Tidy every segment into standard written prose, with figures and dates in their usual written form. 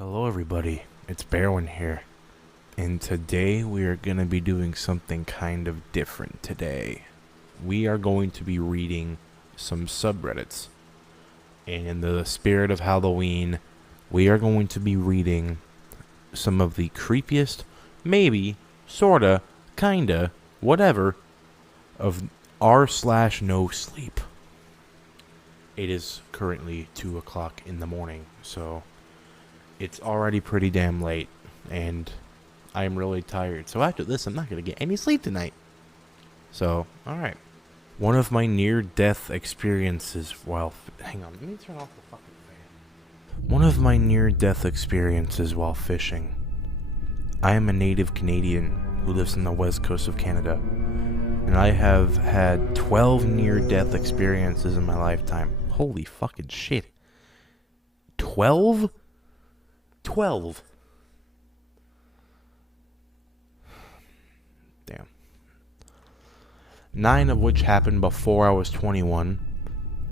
Hello everybody, it's Barwin here, and today we are going to be doing something kind of different today. We are going to be reading some subreddits, and in the spirit of Halloween, we are going to be reading some of the creepiest, maybe, sorta, kinda, whatever, of r/nosleep. It is currently 2 o'clock in the morning, so it's already pretty damn late, and I'm really tired. So after this, I'm not going to get any sleep tonight. So, alright. One of my near-death experiences while... hang on, let me turn off the fucking fan. One of my near-death experiences while fishing. I am a native Canadian who lives on the west coast of Canada, and I have had 12 near-death experiences in my lifetime. Holy fucking shit. 12? 12. Damn. 9 of which happened before I was 21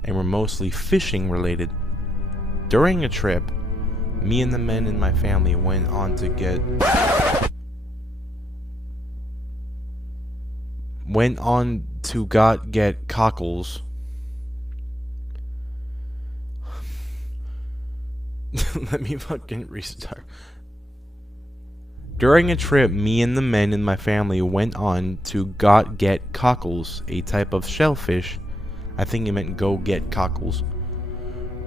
and were mostly fishing related. During a trip, me and the men in my family went on to get cockles. Let me fucking restart. During a trip, me and the men in my family went on to get cockles, a type of shellfish. I think it meant go get cockles.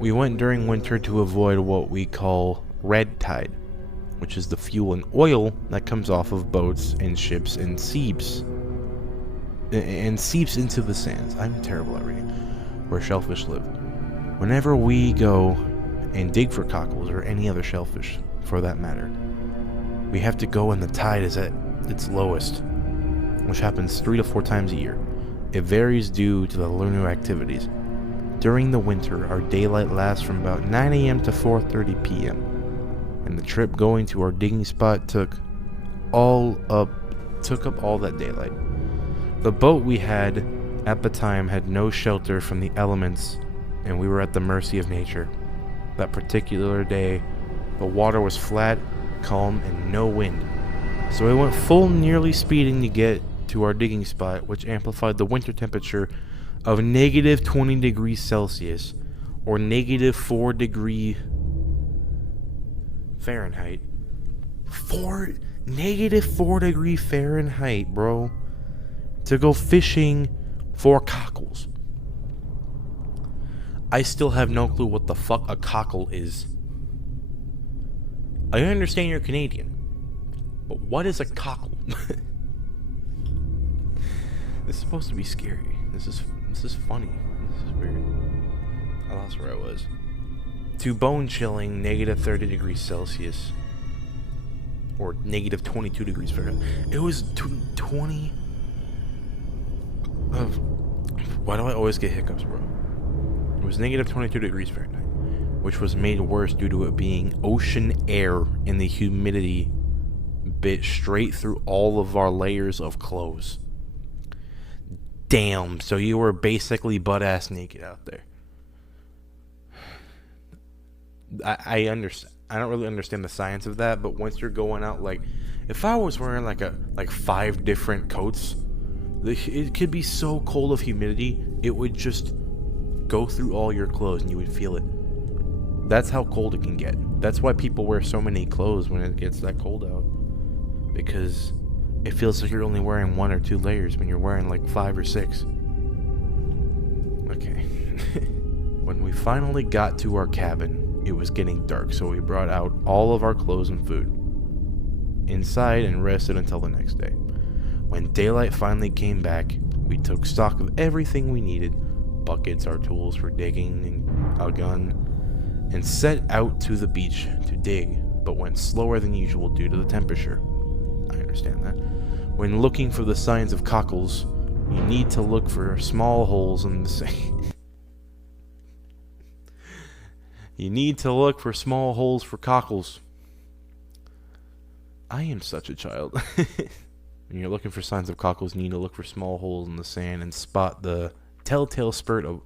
We went during winter to avoid what we call red tide, which is the fuel and oil that comes off of boats and ships and seeps into the sands. I'm terrible at reading. Where shellfish live. Whenever we go and dig for cockles, or any other shellfish for that matter, we have to go when the tide is at its lowest, which happens 3 to 4 times a year. It varies due to the lunar activities. During the winter, our daylight lasts from about 9 a.m. to 4:30 p.m. and the trip going to our digging spot took up all that daylight. The boat we had at the time had no shelter from the elements, and we were at the mercy of nature. That particular day, the water was flat, calm, and no wind, so we went full nearly speeding to get to our digging spot, which amplified the winter temperature of negative 20 degrees Celsius, or negative 4 degree Fahrenheit. Negative 4 degree Fahrenheit, bro, to go fishing for cockles. I still have no clue what the fuck a cockle is. I understand you're Canadian, but what is a cockle? This is supposed to be scary. This is funny. This is weird. I lost where I was. To bone chilling, negative 30 degrees Celsius, or negative 22 degrees Fahrenheit. It was 20. Why do I always get hiccups, bro? It was negative 22 degrees Fahrenheit, which was made worse due to it being ocean air and the humidity bit straight through all of our layers of clothes. Damn, so you were basically butt-ass naked out there. I understand. I don't really understand the science of that, but once you're going out, like, if I was wearing like 5 different coats, it could be so cold of humidity, it would just go through all your clothes and you would feel it. That's how cold it can get. That's why people wear so many clothes when it gets that cold out, because it feels like you're only wearing 1 or 2 layers when you're wearing like 5 or 6. Okay. When we finally got to our cabin, it was getting dark, so we brought out all of our clothes and food inside and rested until the next day. When daylight finally came back, we took stock of everything we needed: buckets, our tools for digging, and a gun, and set out to the beach to dig, but went slower than usual due to the temperature. I understand that. When looking for the signs of cockles, you need to look for small holes in the sand. You need to look for small holes for cockles. I am such a child. When you're looking for signs of cockles, you need to look for small holes in the sand and spot the telltale spurt of...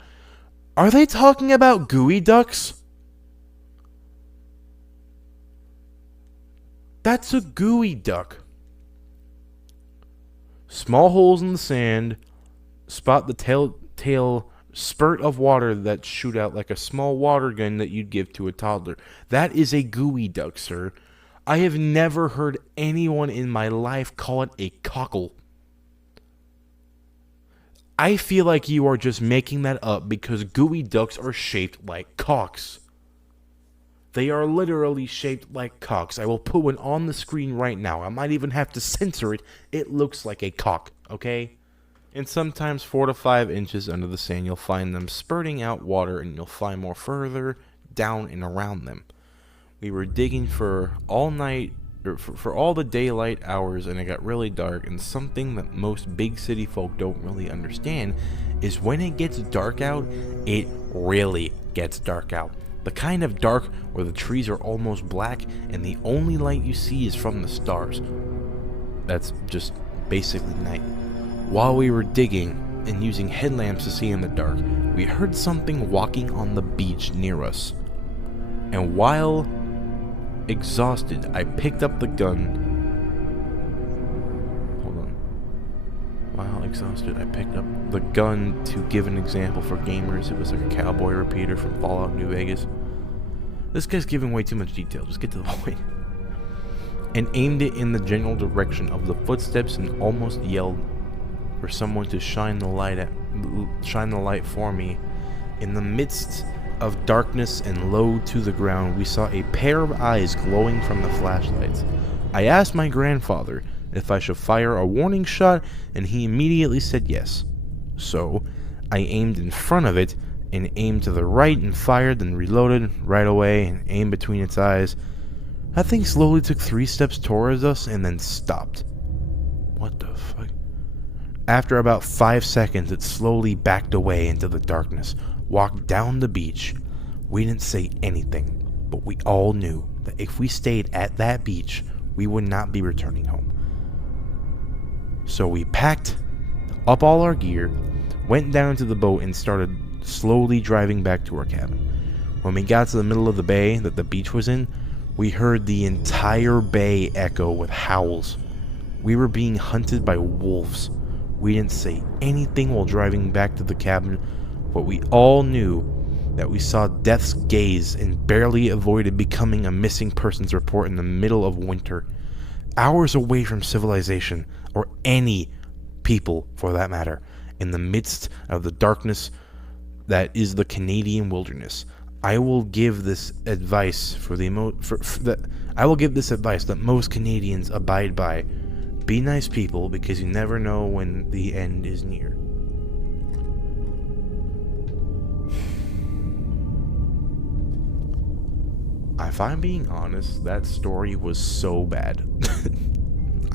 Are they talking about gooey ducks? That's a gooey duck. Small holes in the sand. Spot the tail spurt of water that shoot out like a small water gun that you'd give to a toddler. That is a gooey duck, sir. I have never heard anyone in my life call it a cockle. I feel like you are just making that up because gooey ducks are shaped like cocks. They are literally shaped like cocks. I will put one on the screen right now. I might even have to censor it. It looks like a cock, okay? And sometimes 4 to 5 inches under the sand, you'll find them spurting out water, and you'll find more further down and around them. We were digging for all night, or for all the daylight hours, and it got really dark. And something that most big city folk don't really understand is when it gets dark out, it really gets dark out. The kind of dark where the trees are almost black and the only light you see is from the stars. That's just basically night. While we were digging and using headlamps to see in the dark, we heard something walking on the beach near us. And while exhausted, I picked up the gun. Hold on. While exhausted, I picked up the gun to give an example for gamers. It was like a cowboy repeater from Fallout New Vegas. This guy's giving way too much detail. Just get to the point. And aimed it in the general direction of the footsteps and almost yelled for someone to shine the light for me. In the midst of darkness and low to the ground, we saw a pair of eyes glowing from the flashlights. I asked my grandfather if I should fire a warning shot, and he immediately said yes. So I aimed in front of it and aimed to the right and fired, then reloaded right away and aimed between its eyes. That thing slowly took 3 steps towards us and then stopped. What the fuck? After about 5 seconds, it slowly backed away into the darkness, walked down the beach. We didn't say anything, but we all knew that if we stayed at that beach, we would not be returning home. So we packed up all our gear, went down to the boat, and started slowly driving back to our cabin. When we got to the middle of the bay that the beach was in, we heard the entire bay echo with howls. We were being hunted by wolves. We didn't say anything while driving back to the cabin, but we all knew that we saw death's gaze and barely avoided becoming a missing persons report in the middle of winter, hours away from civilization, or any people for that matter, in the midst of the darkness that is the Canadian wilderness. I will give this advice that most Canadians abide by. Be nice people, because you never know when the end is near. If I'm being honest, that story was so bad.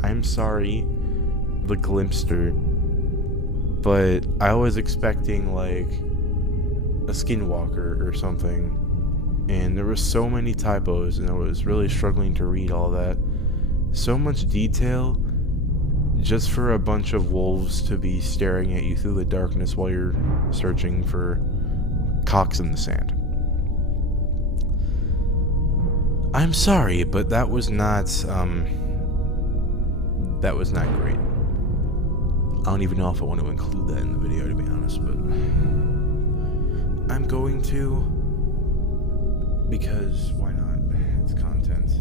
I'm sorry, the glimpster, but I was expecting like a skinwalker or something, and there were so many typos, and I was really struggling to read all that. So much detail just for a bunch of wolves to be staring at you through the darkness while you're searching for cocks in the sand. I'm sorry, but that was not great. I don't even know if I want to include that in the video, to be honest, but I'm going to, because why not? It's content.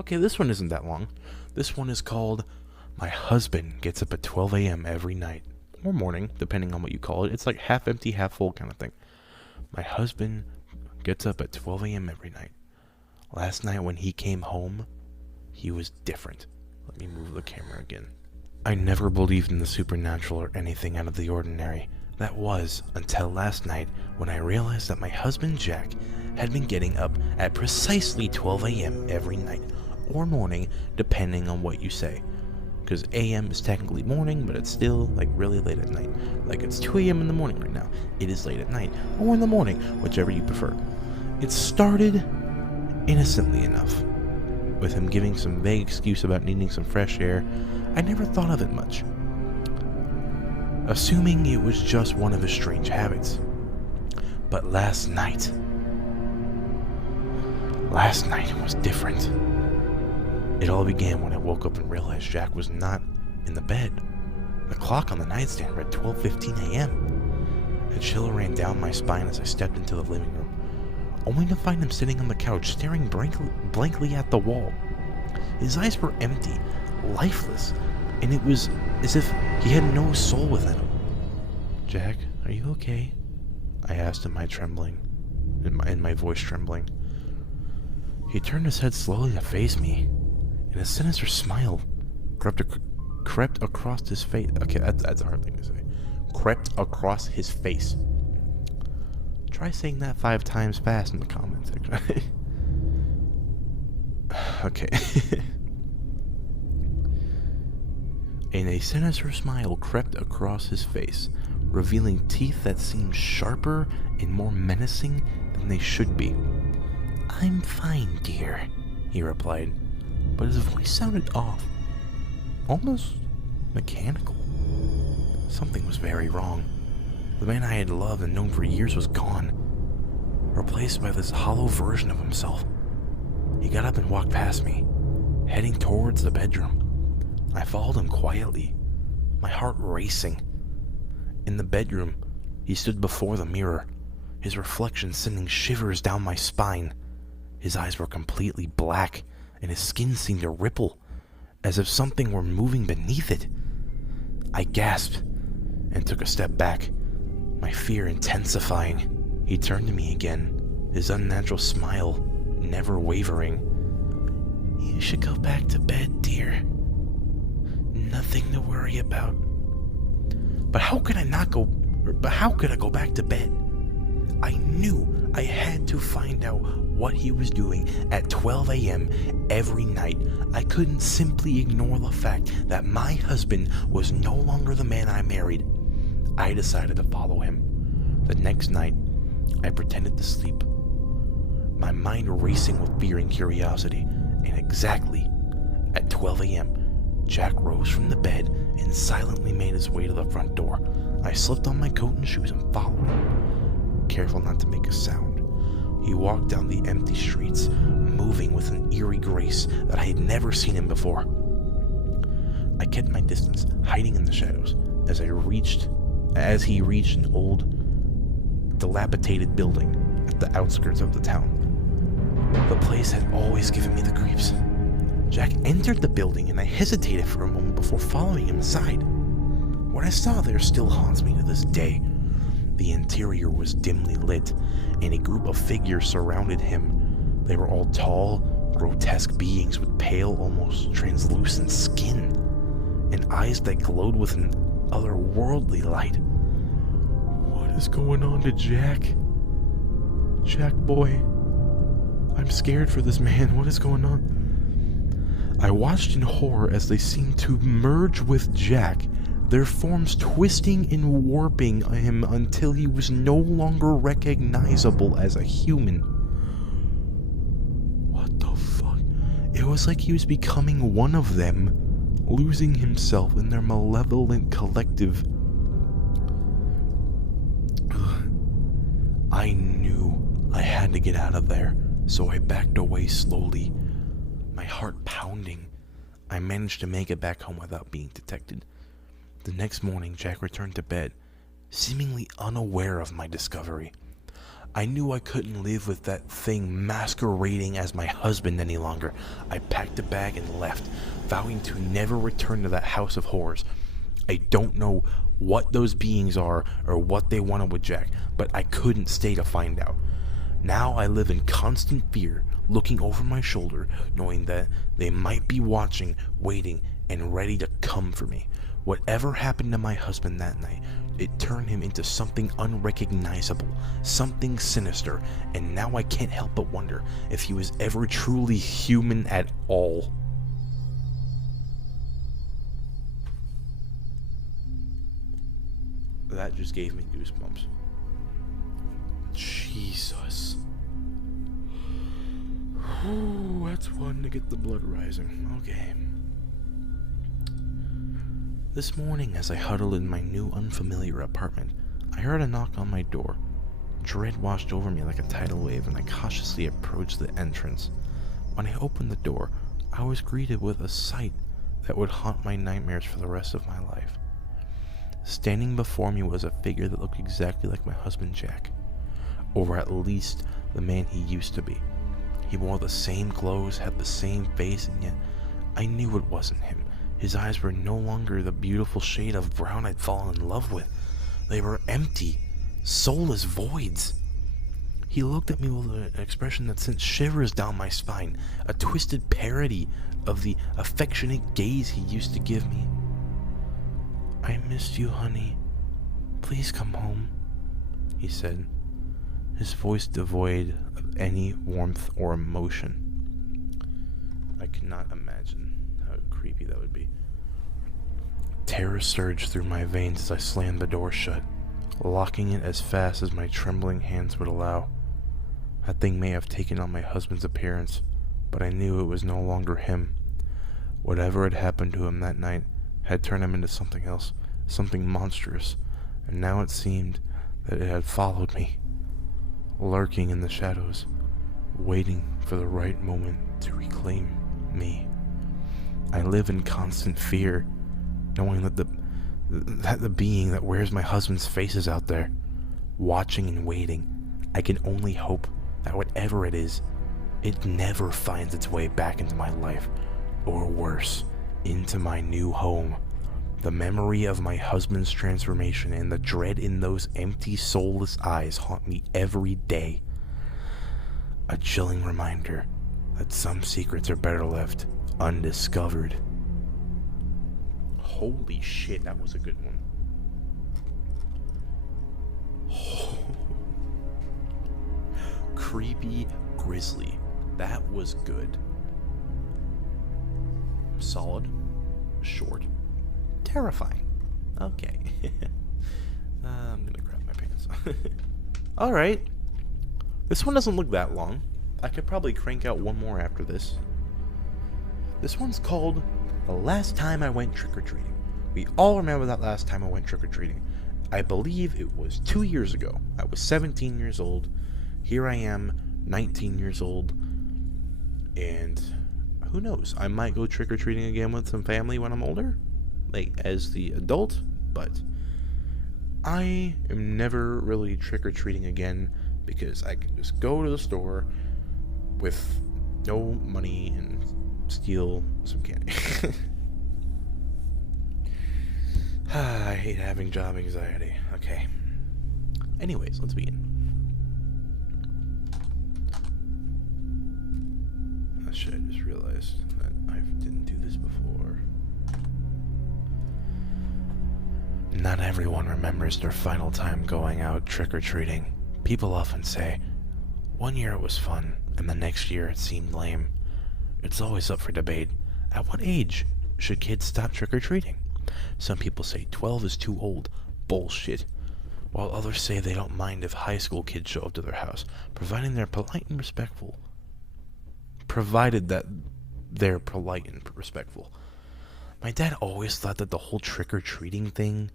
Okay, this one isn't that long. This one is called My Husband Gets Up at 12 a.m. every night, or morning, depending on what you call it. It's like half empty, half full kind of thing. My husband gets up at 12 a.m. every night. Last night when he came home, he was different. Let me move the camera again. I never believed in the supernatural or anything out of the ordinary. That was until last night when I realized that my husband Jack had been getting up at precisely 12 a.m. every night, or morning, depending on what you say. Because a.m. is technically morning, but it's still like really late at night. Like it's 2 a.m. in the morning right now. It is late at night, or in the morning, whichever you prefer. It started innocently enough, with him giving some vague excuse about needing some fresh air. I never thought of it much, assuming it was just one of his strange habits. But last night was different. It all began when I woke up and realized Jack was not in the bed. The clock on the nightstand read 12:15 a.m. A chill ran down my spine as I stepped into the living room, only to find him sitting on the couch staring blankly at the wall. His eyes were empty, lifeless, and it was as if he had no soul within him. "Jack, are you okay?" I asked in my voice trembling. He turned his head slowly to face me, and a sinister smile crept across his face. Okay, that's a hard thing to say. Crept across his face. Try saying that 5 times fast in the comment section. Okay. And a sinister smile crept across his face, revealing teeth that seemed sharper and more menacing than they should be. "I'm fine, dear," he replied, but his voice sounded off, almost mechanical. Something was very wrong. The man I had loved and known for years was gone, replaced by this hollow version of himself. He got up and walked past me, heading towards the bedroom. I followed him quietly, my heart racing. In the bedroom, he stood before the mirror, his reflection sending shivers down my spine. His eyes were completely black, and his skin seemed to ripple, as if something were moving beneath it. I gasped and took a step back, my fear intensifying. He turned to me again, his unnatural smile never wavering. "You should go back to bed, dear. Nothing to worry about." But how could I go back to bed? I knew I had to find out what he was doing at 12 a.m. every night. I couldn't simply ignore the fact that my husband was no longer the man I married. I decided to follow him. The next night, I pretended to sleep, my mind racing with fear and curiosity, and exactly at 12 a.m., Jack rose from the bed and silently made his way to the front door. I slipped on my coat and shoes and followed him, careful not to make a sound. He walked down the empty streets, moving with an eerie grace that I had never seen him before. I kept my distance, hiding in the shadows, as he reached an old, dilapidated building at the outskirts of the town. The place had always given me the creeps. Jack entered the building, and I hesitated for a moment before following him inside. What I saw there still haunts me to this day. The interior was dimly lit, and a group of figures surrounded him. They were all tall, grotesque beings with pale, almost translucent skin, and eyes that glowed with an otherworldly light. "What is going on to Jack? Jack boy, I'm scared for this man. What is going on?" I watched in horror as they seemed to merge with Jack, their forms twisting and warping him until he was no longer recognizable as a human. What the fuck? It was like he was becoming one of them, losing himself in their malevolent collective. I knew I had to get out of there, so I backed away slowly, my heart pounding. I managed to make it back home without being detected. The next morning, Jack returned to bed, seemingly unaware of my discovery. I knew I couldn't live with that thing masquerading as my husband any longer. I packed a bag and left, vowing to never return to that house of horrors. I don't know what those beings are or what they wanted with Jack, but I couldn't stay to find out. Now I live in constant fear, looking over my shoulder, knowing that they might be watching, waiting, and ready to come for me. Whatever happened to my husband that night, it turned him into something unrecognizable, something sinister, and now I can't help but wonder if he was ever truly human at all. That just gave me goosebumps. Jesus. Ooh, that's one to get the blood rising. Okay. This morning, as I huddled in my new unfamiliar apartment, I heard a knock on my door. Dread washed over me like a tidal wave, and I cautiously approached the entrance. When I opened the door, I was greeted with a sight that would haunt my nightmares for the rest of my life. Standing before me was a figure that looked exactly like my husband Jack, or at least the man he used to be. He wore the same clothes, had the same face, and yet I knew it wasn't him. His eyes were no longer the beautiful shade of brown I'd fallen in love with. They were empty, soulless voids. He looked at me with an expression that sent shivers down my spine, a twisted parody of the affectionate gaze he used to give me. "I missed you, honey. Please come home," he said, his voice devoid of any warmth or emotion. I cannot imagine how creepy that would be. Terror surged through my veins as I slammed the door shut, locking it as fast as my trembling hands would allow. That thing may have taken on my husband's appearance, but I knew it was no longer him. Whatever had happened to him that night had turned him into something else, something monstrous, and now it seemed that it had followed me, lurking in the shadows, waiting for the right moment to reclaim me. I live in constant fear, knowing that the being that wears my husband's face is out there, watching and waiting. I can only hope that whatever it is, it never finds its way back into my life, or worse, into my new home. The memory of my husband's transformation and the dread in those empty, soulless eyes haunt me every day. A chilling reminder that some secrets are better left undiscovered. Holy shit, that was a good one. Creepy Grizzly. That was good. Solid. Short. Terrifying. Okay. I'm gonna grab my pants. Alright. This one doesn't look that long. I could probably crank out one more after this. This one's called The Last Time I Went Trick-or-Treating. We all remember that last time I went trick-or-treating. I believe it was 2 years ago. I was 17 years old. Here I am, 19 years old. And who knows? I might go trick-or-treating again with some family when I'm older, like as the adult, but I am never really trick-or-treating again because I can just go to the store with no money and steal some candy. I hate having job anxiety. Okay. Anyways, let's begin. Oh shit, I just realized that I didn't do this before. Not everyone remembers their final time going out trick-or-treating. People often say, one year it was fun, and the next year it seemed lame. It's always up for debate. At what age should kids stop trick-or-treating? Some people say 12 is too old. Bullshit. While others say they don't mind if high school kids show up to their house, provided that they're polite and respectful. My dad always thought that the whole trick-or-treating thing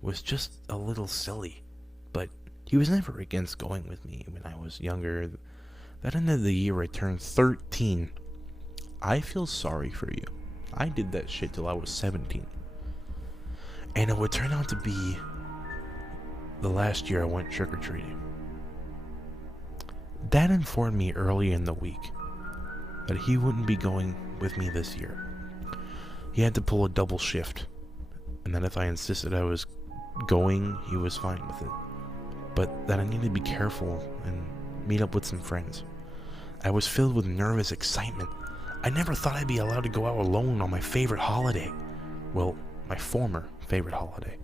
was just a little silly, but he was never against going with me when I was younger. That end of the year I turned 13. I feel sorry for you. I did that shit till I was 17. And it would turn out to be the last year I went trick-or-treating. Dad informed me early in the week that he wouldn't be going with me this year. He had to pull a double shift, and that if I insisted I was going, he was fine with it. But that I needed to be careful and meet up with some friends. I was filled with nervous excitement. I never thought I'd be allowed to go out alone on my favorite holiday. Well, my former favorite holiday.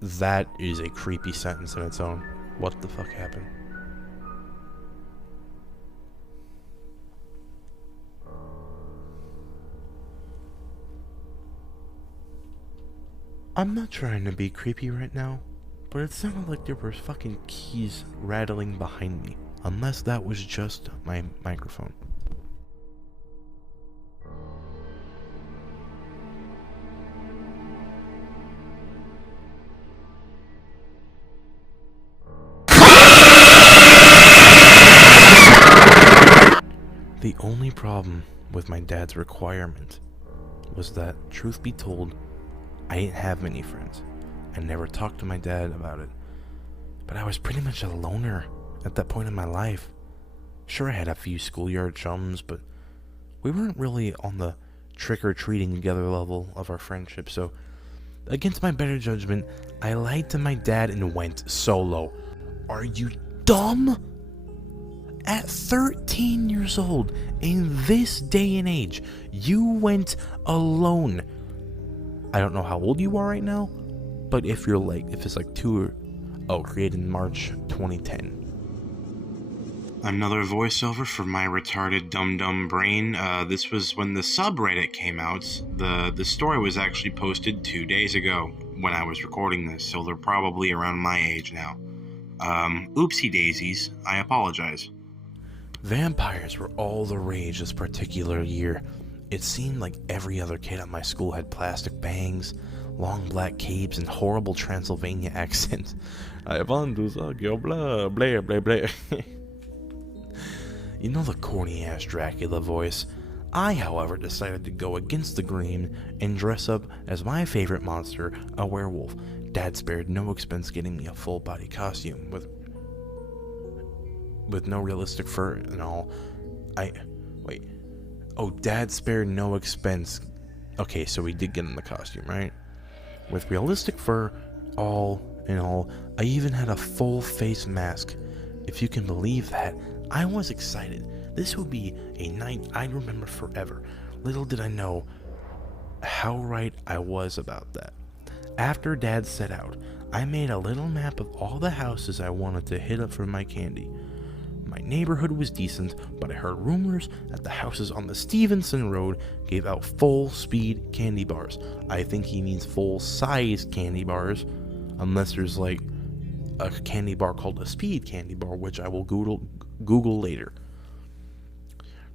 That is a creepy sentence in its own. What the fuck happened? I'm not trying to be creepy right now, but it sounded like there were fucking keys rattling behind me. Unless that was just my microphone. The only problem with my dad's requirement was that, truth be told, I didn't have many friends. I never talked to my dad about it. But I was pretty much a loner at that point in my life. Sure, I had a few schoolyard chums, but we weren't really on the trick-or-treating together level of our friendship, so against my better judgment, I lied to my dad and went solo. Are you dumb? At 13 years old, in this day and age, you went alone. I don't know how old you are right now, but if it's like created in March 2010. Another voiceover for my retarded dumb brain. This was when the subreddit came out. The story was actually posted 2 days ago when I was recording this, so they're probably around my age now. Oopsie daisies, I apologize. Vampires were all the rage this particular year. It seemed like every other kid at my school had plastic bangs, long black capes, and horrible Transylvania accents. I want to suck your blood, blah, blah, blah. You know, the corny-ass Dracula voice. I, however, decided to go against the grain and dress up as my favorite monster, a werewolf. Dad spared no expense getting me a full-body costume with no realistic fur and all. Dad spared no expense. Okay, so we did get in the costume, right? With realistic fur, all in all. I even had a full face mask. If you can believe that, I was excited. This would be a night I'd remember forever. Little did I know how right I was about that. After Dad set out, I made a little map of all the houses I wanted to hit up for my candy. My neighborhood was decent, but I heard rumors that the houses on the Stevenson Road gave out full-speed candy bars. I think he means full-size candy bars, unless there's like a candy bar called a speed candy bar, which I will Google later.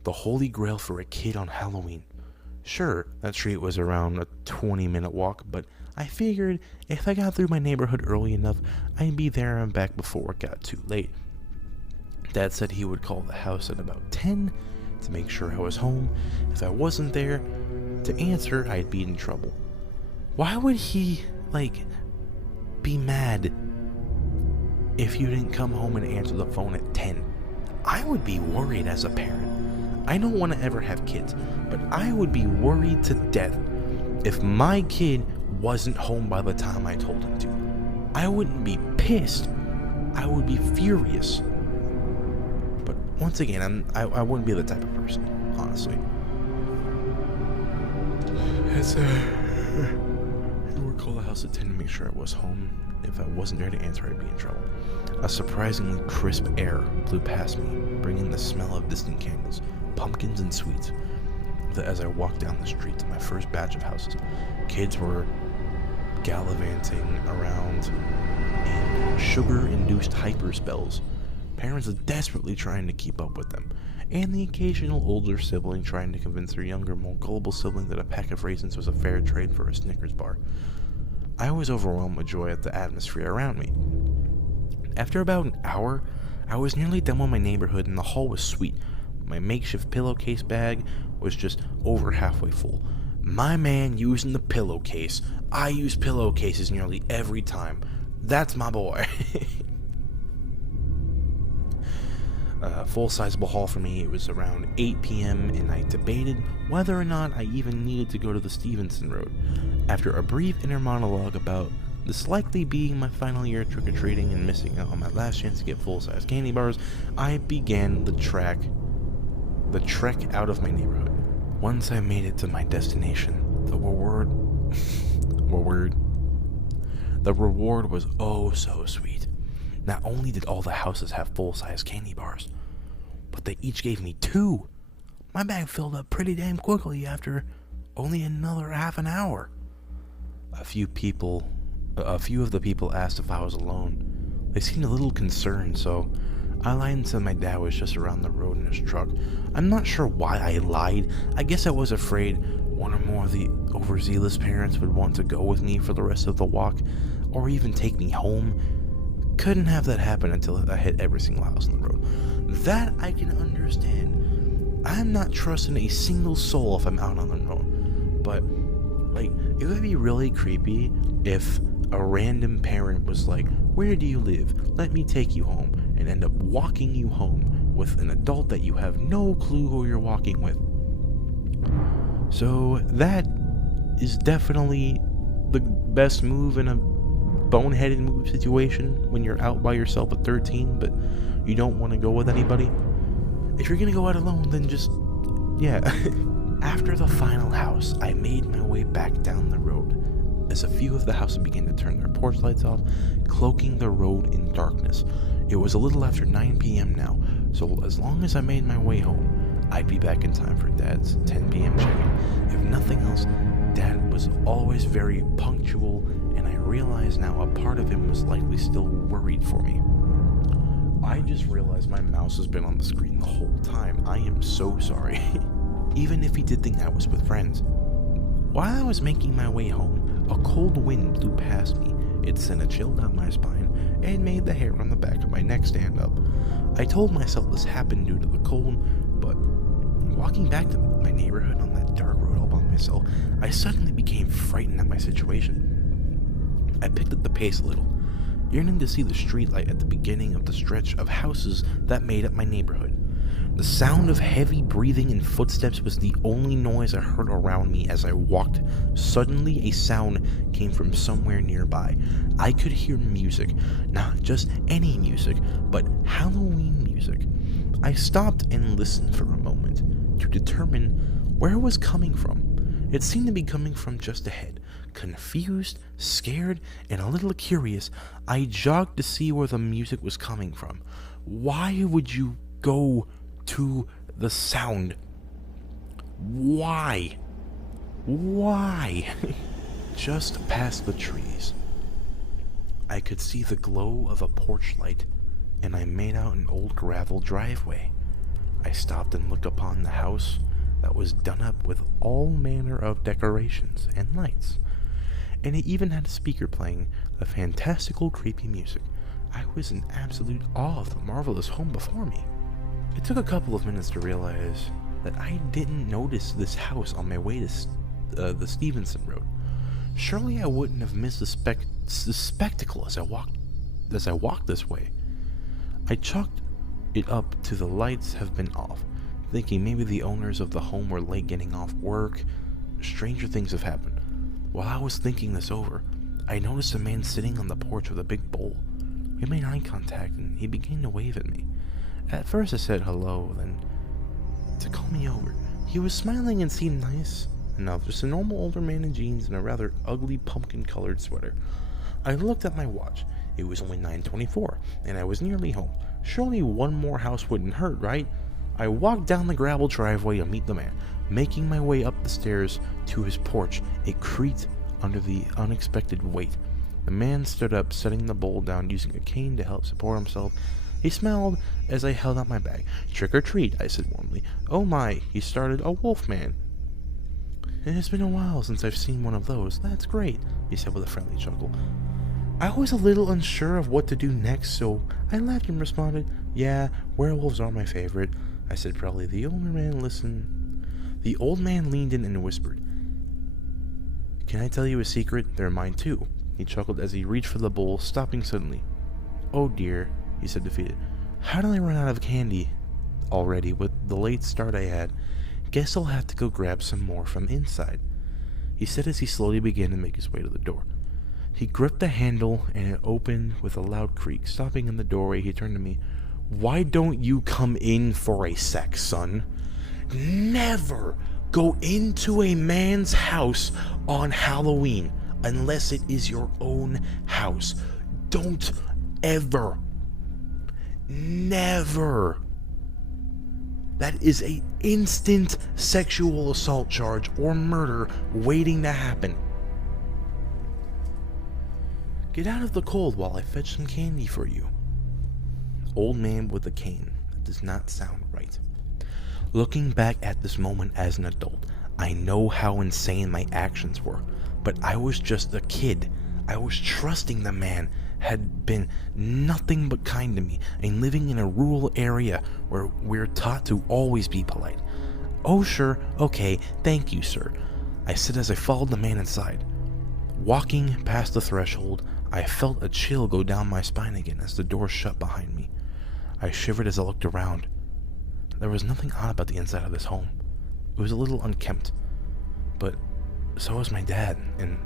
The holy grail for a kid on Halloween. Sure, that street was around a 20-minute walk, but I figured if I got through my neighborhood early enough, I'd be there and back before it got too late. Dad said he would call the house at about 10 to make sure I was home. If I wasn't there to answer, I'd be in trouble. Why would he, be mad if you didn't come home and answer the phone at 10? I would be worried as a parent. I don't want to ever have kids, but I would be worried to death if my kid wasn't home by the time I told him to. I wouldn't be pissed. I would be furious. But once again, I wouldn't be the type of person, honestly. I would call the house at 10 to make sure I was home. If I wasn't there to answer, I'd be in trouble. A surprisingly crisp air blew past me, bringing the smell of distant candles, pumpkins, and sweets. As I walked down the street to my first batch of houses, kids were gallivanting around in sugar-induced hyperspells. Parents are desperately trying to keep up with them, and the occasional older sibling trying to convince their younger, more gullible sibling that a pack of raisins was a fair trade for a Snickers bar. I was overwhelmed with joy at the atmosphere around me. After about an hour, I was nearly done with my neighborhood and the hall was sweet. My makeshift pillowcase bag was just over halfway full. My man using the pillowcase. I use pillowcases nearly every time. That's my boy. Full sizable haul for me. It was around 8 p.m. and I debated whether or not I even needed to go to the Stevenson Road. After a brief inner monologue about this likely being my final year trick-or-treating and missing out on my last chance to get full-size candy bars, I began the trek out of my neighborhood. Once I made it to my destination, the reward was oh so sweet. Not only did all the houses have full-size candy bars, but they each gave me 2. My bag filled up pretty damn quickly after only another half an hour. A few of the people asked if I was alone. They seemed a little concerned, so I lied and said my dad was just around the road in his truck. I'm not sure why I lied. I guess I was afraid one or more of the overzealous parents would want to go with me for the rest of the walk, or even take me home. Couldn't have that happen until I hit every single house on the road. That I can understand. I'm not trusting a single soul if I'm out on the road. But, like, it would be really creepy if a random parent was like, where do you live? Let me take you home, and end up walking you home with an adult that you have no clue who you're walking with. So that is definitely the best move in a boneheaded move situation when you're out by yourself at 13, but you don't want to go with anybody. If you're gonna go out alone, then just, yeah. After the final house, I made my way back down the road as a few of the houses began to turn their porch lights off, cloaking the road in darkness. It was a little after 9 p.m. now, so as long as I made my way home, I'd be back in time for Dad's 10 p.m. check-in. If nothing else, Dad was always very punctual, and I realize now a part of him was likely still worried for me. I just realized my mouse has been on the screen the whole time. I am so sorry. Even if he did think I was with friends. While I was making my way home, a cold wind blew past me. It sent a chill down my spine and made the hair on the back of my neck stand up. I told myself this happened due to the cold, but walking back to my neighborhood on that dark road all by myself, I suddenly became frightened at my situation. I picked up the pace a little, yearning to see the streetlight at the beginning of the stretch of houses that made up my neighborhood. The sound of heavy breathing and footsteps was the only noise I heard around me as I walked. Suddenly, a sound came from somewhere nearby. I could hear music, not just any music, but Halloween music. I stopped and listened for a moment to determine where it was coming from. It seemed to be coming from just ahead. Confused, scared, and a little curious, I jogged to see where the music was coming from. Why would you go to the sound? Why? Just past the trees, I could see the glow of a porch light, and I made out an old gravel driveway. I stopped and looked upon the house that was done up with all manner of decorations and lights, and it even had a speaker playing a fantastical, creepy music. I was in absolute awe of the marvelous home before me. It took a couple of minutes to realize that I didn't notice this house on my way to the Stevenson Road. Surely I wouldn't have missed the spectacle as I walked this way. I chalked it up to the lights have been off, thinking maybe the owners of the home were late getting off work. Stranger things have happened. While I was thinking this over, I noticed a man sitting on the porch with a big bowl. We made eye contact and he began to wave at me. At first I said hello, then to call me over. He was smiling and seemed nice enough, just a normal older man in jeans and a rather ugly pumpkin-colored sweater. I looked at my watch. It was only 9:24, and I was nearly home. Surely one more house wouldn't hurt, right? I walked down the gravel driveway to meet the man. Making my way up the stairs to his porch, it creaked under the unexpected weight. The man stood up, setting the bowl down using a cane to help support himself. He smiled as I held out my bag. "Trick or treat," I said warmly. "Oh my," he started, "a wolf man." "It has been a while since I've seen one of those." "That's great," he said with a friendly chuckle. I was a little unsure of what to do next, so I laughed and responded, "Yeah, werewolves are my favorite." I said proudly. The older man listened. The old man leaned in and whispered, "Can I tell you a secret? They're mine too." He chuckled as he reached for the bowl, stopping suddenly. "Oh dear," he said defeated. "How did I run out of candy already with the late start I had? Guess I'll have to go grab some more from inside," he said as he slowly began to make his way to the door. He gripped the handle and it opened with a loud creak. Stopping in the doorway, he turned to me. "Why don't you come in for a sec, son? Never go into a man's house on Halloween unless it is your own house. Don't ever. Never. That is a instant sexual assault charge or murder waiting to happen. Get out of the cold while I fetch some candy for you." Old man with a cane. That does not sound right. Looking back at this moment as an adult, I know how insane my actions were, but I was just a kid. I was trusting the man had been nothing but kind to me, and living in a rural area where we're taught to always be polite. "Oh, sure, okay, thank you, sir," I said as I followed the man inside. Walking past the threshold, I felt a chill go down my spine again as the door shut behind me. I shivered as I looked around. There was nothing odd about the inside of this home. It was a little unkempt, but so was my dad, and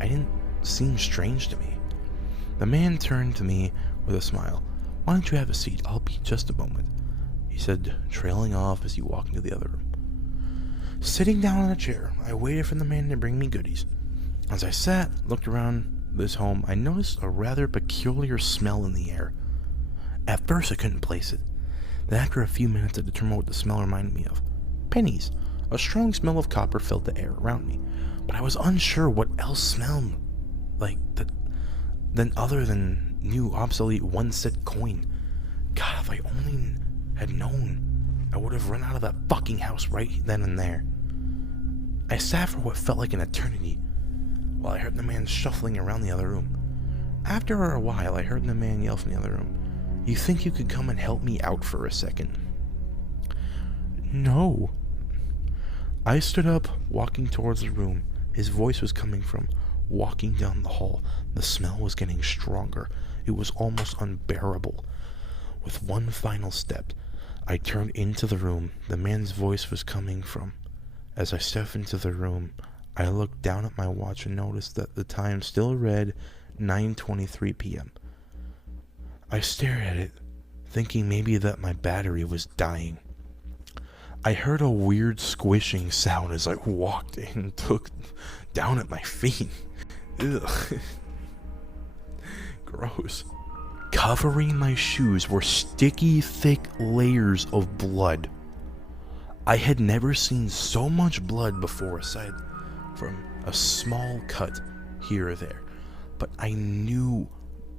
I didn't seem strange to me. The man turned to me with a smile. "Why don't you have a seat? I'll be just a moment," he said, trailing off as he walked into the other room. Sitting down in a chair, I waited for the man to bring me goodies. As I sat, looked around this home, I noticed a rather peculiar smell in the air. At first, I couldn't place it. Then after a few minutes, I determined what the smell reminded me of. Pennies. A strong smell of copper filled the air around me, but I was unsure what else smelled like that than other than new obsolete one-cent coin. God, if I only had known, I would have run out of that fucking house right then and there. I sat for what felt like an eternity while I heard the man shuffling around the other room. After a while, I heard the man yell from the other room, "You think you could come and help me out for a second?" "No." I stood up, walking towards the room his voice was coming from. Walking down the hall, the smell was getting stronger. It was almost unbearable. With one final step, I turned into the room the man's voice was coming from. As I stepped into the room, I looked down at my watch and noticed that the time still read 9:23 p.m. I stared at it, thinking maybe that my battery was dying. I heard a weird squishing sound as I walked and took down at my feet. Ugh. Gross. Covering my shoes were sticky, thick layers of blood. I had never seen so much blood before, aside from a small cut here or there, but I knew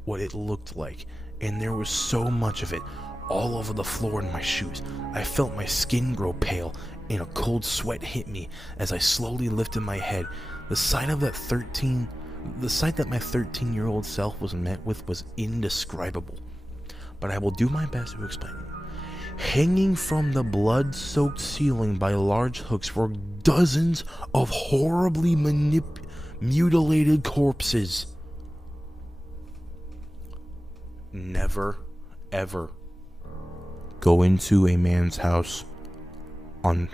what it looked like, and there was so much of it all over the floor in my shoes. I felt my skin grow pale, and a cold sweat hit me as I slowly lifted my head. The sight that my 13-year-old self was met with was indescribable, but I will do my best to explain it. Hanging from the blood-soaked ceiling by large hooks were dozens of horribly mutilated corpses. Never, ever go into a man's house on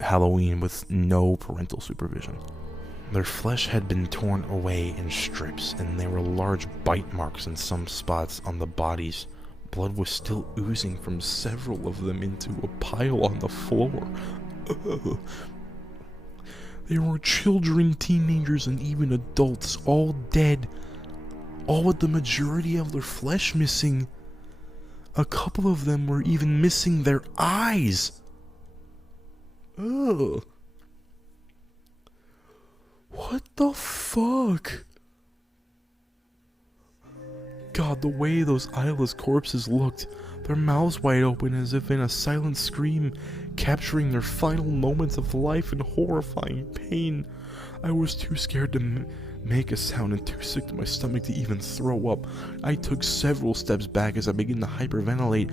Halloween with no parental supervision. Their flesh had been torn away in strips, and there were large bite marks in some spots on the bodies. Blood was still oozing from several of them into a pile on the floor. Ugh. There were children, teenagers, and even adults, all dead, all with the majority of their flesh missing. A couple of them were even missing their eyes. Ugh. What the fuck? God, the way those eyeless corpses looked, their mouths wide open as if in a silent scream, capturing their final moments of life in horrifying pain. I was too scared to make a sound and too sick to my stomach to even throw up. I took several steps back as I began to hyperventilate,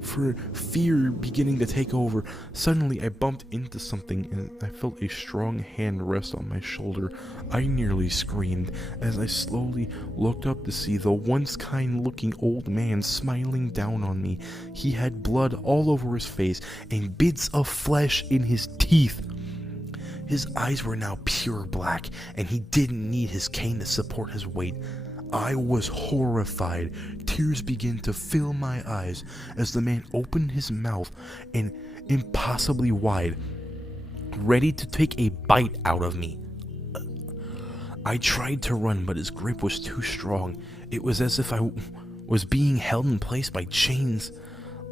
for fear beginning to take over. Suddenly I bumped into something and I felt a strong hand rest on my shoulder. I nearly screamed as I slowly looked up to see the once kind looking old man smiling down on me. He had blood all over his face and bits of flesh in his teeth. His eyes were now pure black, and he didn't need his cane to support his weight. I was horrified. Tears began to fill my eyes as the man opened his mouth and impossibly wide, ready to take a bite out of me. I tried to run, but his grip was too strong. It was as if I was being held in place by chains.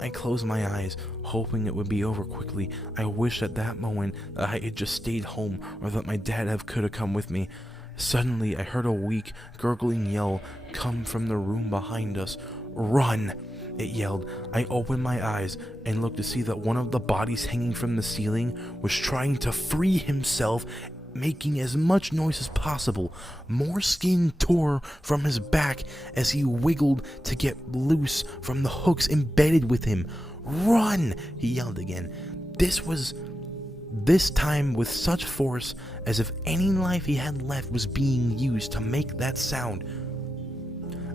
I closed my eyes, hoping it would be over quickly. I wished at that moment that I had just stayed home, or that my dad could have come with me. Suddenly, I heard a weak, gurgling yell come from the room behind us. "Run!" it yelled. I opened my eyes and looked to see that one of the bodies hanging from the ceiling was trying to free himself, making as much noise as possible. More skin tore from his back as he wiggled to get loose from the hooks embedded with him. "Run!" he yelled again. This time with such force as if any life he had left was being used to make that sound.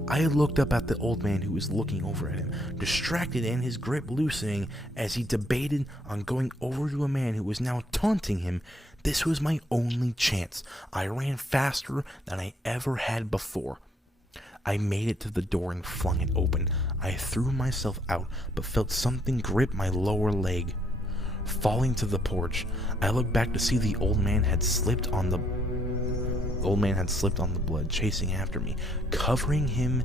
I looked up at the old man who was looking over at him, distracted and his grip loosening as he debated on going over to a man who was now taunting him. This was my only chance. I ran faster than I ever had before. I made it to the door and flung it open. I threw myself out, but felt something grip my lower leg. Falling to the porch, I looked back to see the old man had slipped on the blood, chasing after me, covering him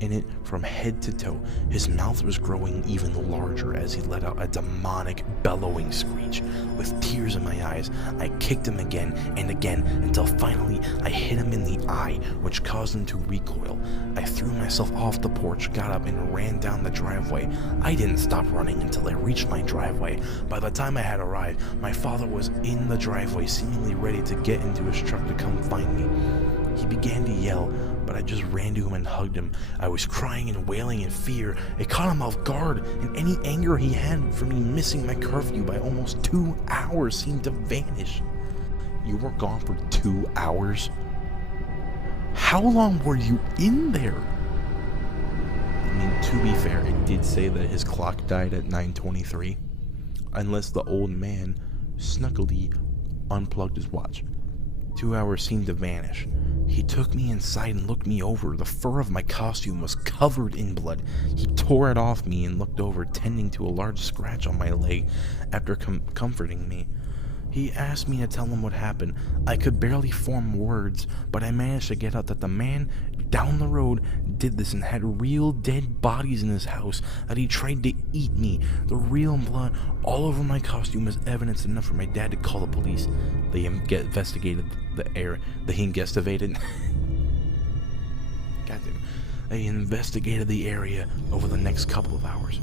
in it from head to toe. His mouth was growing even larger as he let out a demonic bellowing screech. With tears in my eyes, I kicked him again and again until finally I hit him in the eye, which caused him to recoil. I threw myself off the porch, got up, and ran down the driveway. I didn't stop running until I reached my driveway. By the time I had arrived, my father was in the driveway, seemingly ready to get into his truck to come find me. He began to yell, but I just ran to him and hugged him. I was crying and wailing in fear. It caught him off guard, and any anger he had for me missing my curfew by almost 2 hours seemed to vanish. You were gone for 2 hours? How long were you in there? I mean, to be fair, it did say that his clock died at 9:23, unless the old man snuggly unplugged his watch. 2 hours seemed to vanish. He took me inside and looked me over. The fur of my costume was covered in blood. He tore it off me and looked over, tending to a large scratch on my leg. After comforting me, he asked me to tell him what happened. I could barely form words, but I managed to get out that the man down the road did this and had real dead bodies in his house, that he tried to eat me. The real blood all over my costume was evidence enough for my dad to call the police. They investigated They investigated the area over the next couple of hours.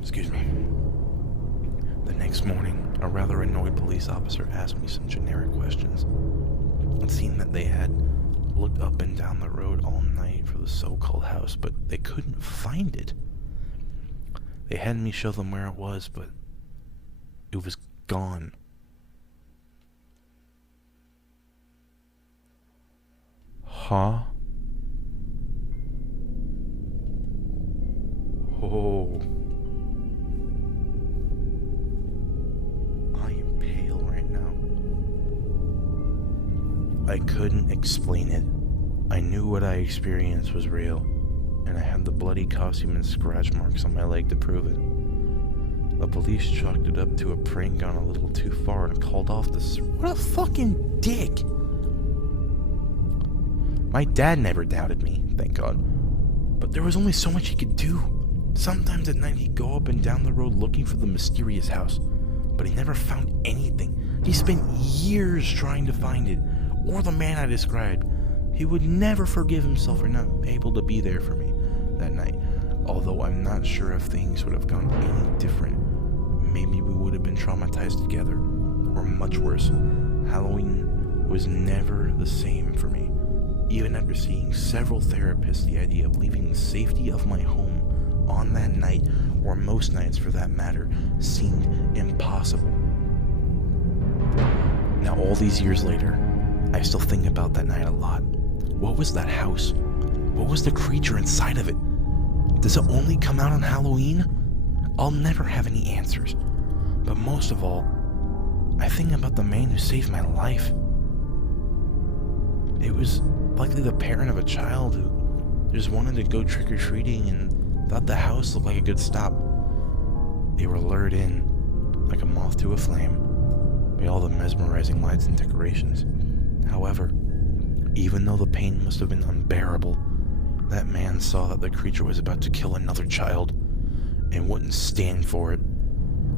Excuse me. The next morning, a rather annoyed police officer asked me some generic questions. It seemed that they had looked up and down the road all night for the so-called house, but they couldn't find it. They had me show them where it was, but it was gone. Huh? Oh. I am pale right now. I couldn't explain it. I knew what I experienced was real, and I had the bloody costume and scratch marks on my leg to prove it. The police chalked it up to a prank gone a little too far and called off the... What a fucking dick! My dad never doubted me, thank God. But there was only so much he could do. Sometimes at night he'd go up and down the road looking for the mysterious house, but he never found anything. He spent years trying to find it, or the man I described. He would never forgive himself for not able to be there for me that night, although I'm not sure if things would have gone any different. Maybe we would have been traumatized together, or much worse. Halloween was never the same for me. Even after seeing several therapists, the idea of leaving the safety of my home on that night, or most nights for that matter, seemed impossible. Now, all these years later, I still think about that night a lot. What was that house? What was the creature inside of it? Does it only come out on Halloween? I'll never have any answers. But most of all, I think about the man who saved my life. It was likely the parent of a child who just wanted to go trick-or-treating and thought the house looked like a good stop. They were lured in, like a moth to a flame, by all the mesmerizing lights and decorations. However, even though the pain must have been unbearable, that man saw that the creature was about to kill another child and wouldn't stand for it.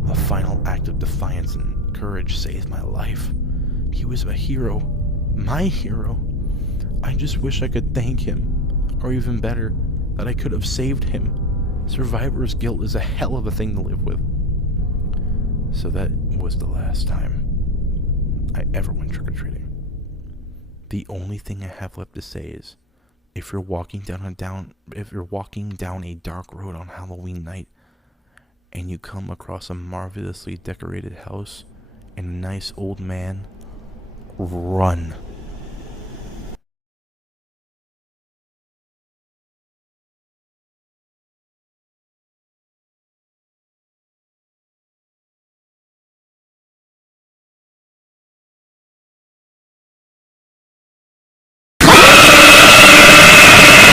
A final act of defiance and courage saved my life. He was a hero, my hero. I just wish I could thank him, or even better, that I could have saved him. Survivor's guilt is a hell of a thing to live with. So that was the last time I ever went trick-or-treating. The only thing I have left to say is, If you're walking down a dark road on Halloween night and you come across a marvelously decorated house and a nice old man, run.